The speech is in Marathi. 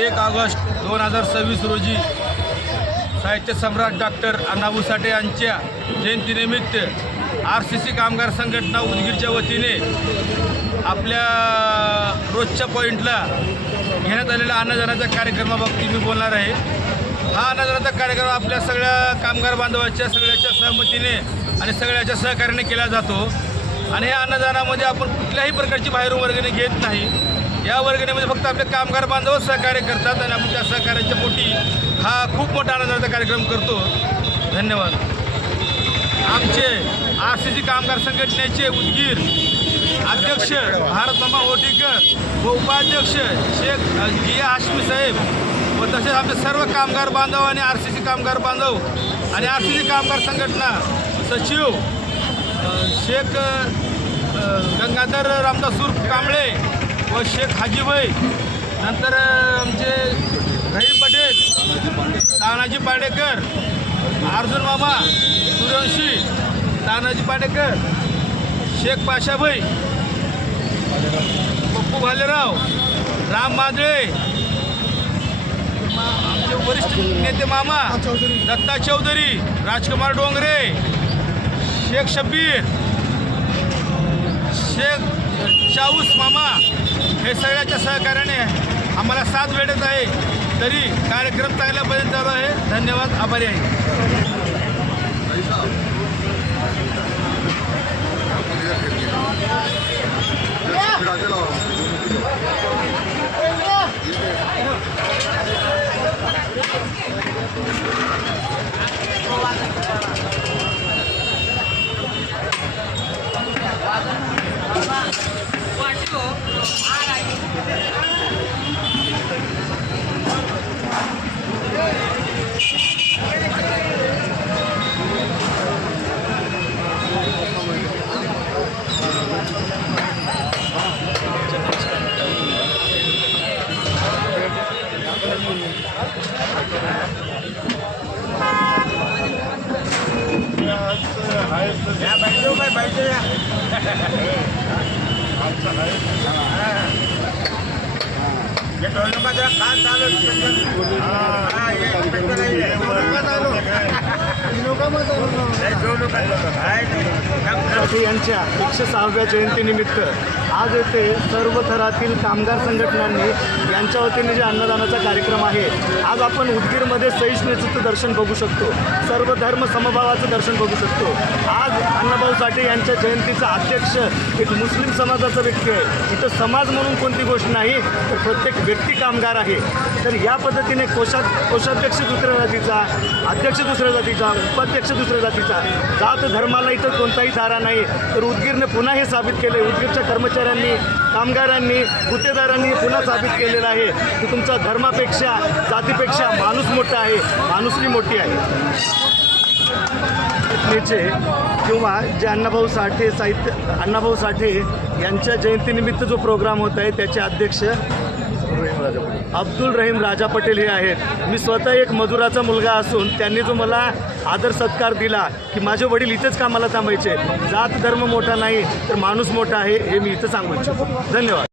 1 ऑगस्ट 2026 रोजी साहित्य सम्राट डॉक्टर अण्णाभाऊ साठे यांच्या जयंतीनिमित्त RCC कामगार संघटना उदगीरच्या वतीने आपल्या रोजच्या पॉईंटला घेण्यात आलेल्या अन्नदानाच्या कार्यक्रमाबाबतीत मी बोलणार आहे। हा अन्नदानाचा कार्यक्रम आपल्या सगळ्या कामगार बांधवाच्या सगळ्याच्या सहमतीने आणि सगळ्याच्या सहकार्याने केला जातो आणि या अन्नदानामध्ये आपण कुठल्याही प्रकारची बाहेरून वर्गणी घेत नाही। या वर्गणीमध्ये फक्त आपले कामगार बांधव सहकार्य करतात आणि आपण त्या सहकार्याच्या पोटी हा खूप मोठा अन्नदानाचा कार्यक्रम करतो। धन्यवाद। आमचे RCC कामगार संघटनेचे उदगीर अध्यक्ष भारतमामा होटीकर व उपाध्यक्ष शेख जिया हाशमी साहेब व तसेच आमचे सर्व कामगार बांधव आणि RCC कामगार बांधव आणि RCC कामगार संघटना सचिव शेख गंगाधर रामदास उर्फ कांबळे व शेख हाजीभाई, नंतर आमचे रहीम पटेल, तानाजी पाडेकर, अर्जुन मामा, सूर्यवंशी, तानाजी पाडेकर, शेख पाशाभाई, पप्पू भालेराव, राम मांजळे, आमचे वरिष्ठ नेते मामा दत्ता चौधरी, राजकुमार डोंगरे, शेख शब्बीर, शेख चाऊस मामा, हे सगळ्याच्या सहकार्याने आम्हाला साथ भेटत आहे। तरी कार्यक्रम चांगल्या पद्धतीने चालू आहे। धन्यवाद, आभारी आहे। यांच्या 106व्या जयंतीनिमित्त आज येथे सर्व थरातील कामगार संघटनांनी यांच्या वतीने जे अन्नदानाचा कार्यक्रम आहे, आज आपण उदगीरमध्ये सहिष्णुतेचं दर्शन बघू शकतो, सर्व धर्म समभावाचं दर्शन बघू शकतो। आज अण्णाभाऊ साठे यांच्या जयंतीचा अध्यक्ष एक मुस्लिम समाजाचा व्यक्ती आहे। इथं समाज म्हणून कोणती गोष्ट नाही, तर प्रत्येक व्यक्ती कामगार आहे। तर या पद्धतीने कोषाध्यक्ष दुसऱ्या जातीचा, अध्यक्ष दुसऱ्या जातीचा, उपाध्यक्ष दुसऱ्या जातीचा, जात धर्माला इथं कोणताही धारा नाही। तर उदगीरने पुन्हा हे साबित केले, उदगीरच्या कर्मचाऱ्यांनी, कामगारांनी, गुत्तेदारांनी पुन्हा साबित केलेलं आहे की तुमचा धर्मापेक्षा, जातीपेक्षा माणूस मोठा आहे, माणुसकी मोठी आहे। किंवा जे अण्णाभाऊ साठे यांच्या जयंतीनिमित्त जो प्रोग्राम होत आहे त्याचे अध्यक्ष अब्दुल रहीम राजा पटेल हे आहेत। मी स्वतः एक मजुराचा मुलगा असून त्यांनी जो मला आदर सत्कार दिला की माझे वडील इथेच कामाला थांबायचे, जात धर्म मोठा नाही तर माणूस मोठा आहे, हे मी इथं सांगू इच्छितो। धन्यवाद।